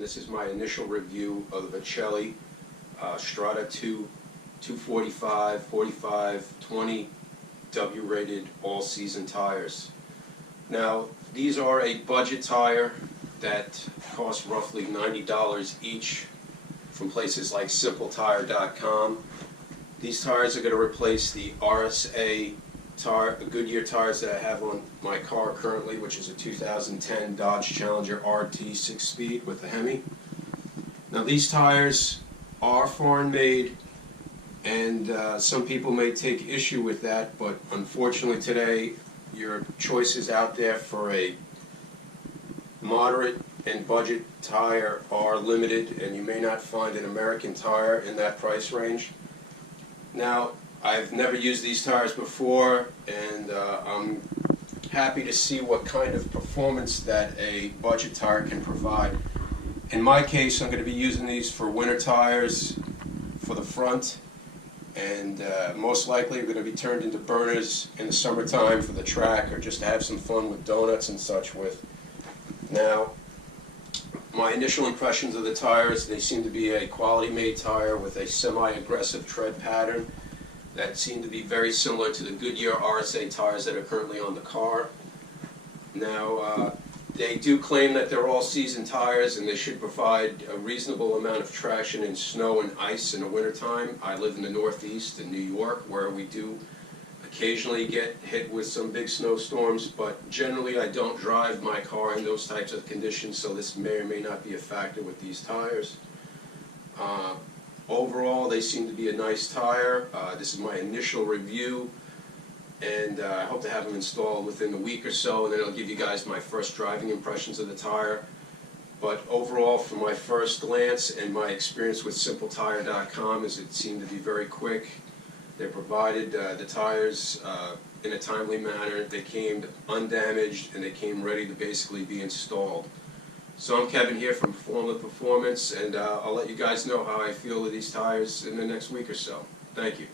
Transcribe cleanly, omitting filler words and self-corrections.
and this is my initial review of the VERCELLI Strada II 245, 45, 20 W-rated all-season tires. Now, these are a budget tire that cost roughly $90 each from places like SimpleTire.com. These tires are going to replace the RSA Goodyear tires that I have on my car currently, which is a 2010 Dodge Challenger RT 6-speed with a Hemi. Now, these tires are foreign made, and some people may take issue with that, but unfortunately today your choices out there for a moderate and budget tire are limited, and you may not find an American tire in that price range. Now, I've never used these tires before, and I'm happy to see what kind of performance that a budget tire can provide. In my case, I'm going to be using these for winter tires for the front, and most likely they're going to be turned into burners in the summertime for the track, or just to have some fun with donuts and such with. Now, my initial impressions of the tires, they seem to be a quality made tire with a semi-aggressive tread pattern that seem to be very similar to the Goodyear RSA tires that are currently on the car. Now, they do claim that they're all-season tires and they should provide a reasonable amount of traction in snow and ice in the wintertime. I live in the Northeast in New York, where we do occasionally get hit with some big snowstorms, but generally I don't drive my car in those types of conditions, so this may or may not be a factor with these tires. Overall, they seem to be a nice tire. This is my initial review, and I hope to have them installed within a week or so, and then I'll give you guys my first driving impressions of the tire. But overall, from my first glance and my experience with SimpleTire.com, is it seemed to be very quick. They provided the tires in a timely manner. They came undamaged, and they came ready to basically be installed. So I'm Kevin here from Performance, and I'll let you guys know how I feel with these tires in the next week or so. Thank you.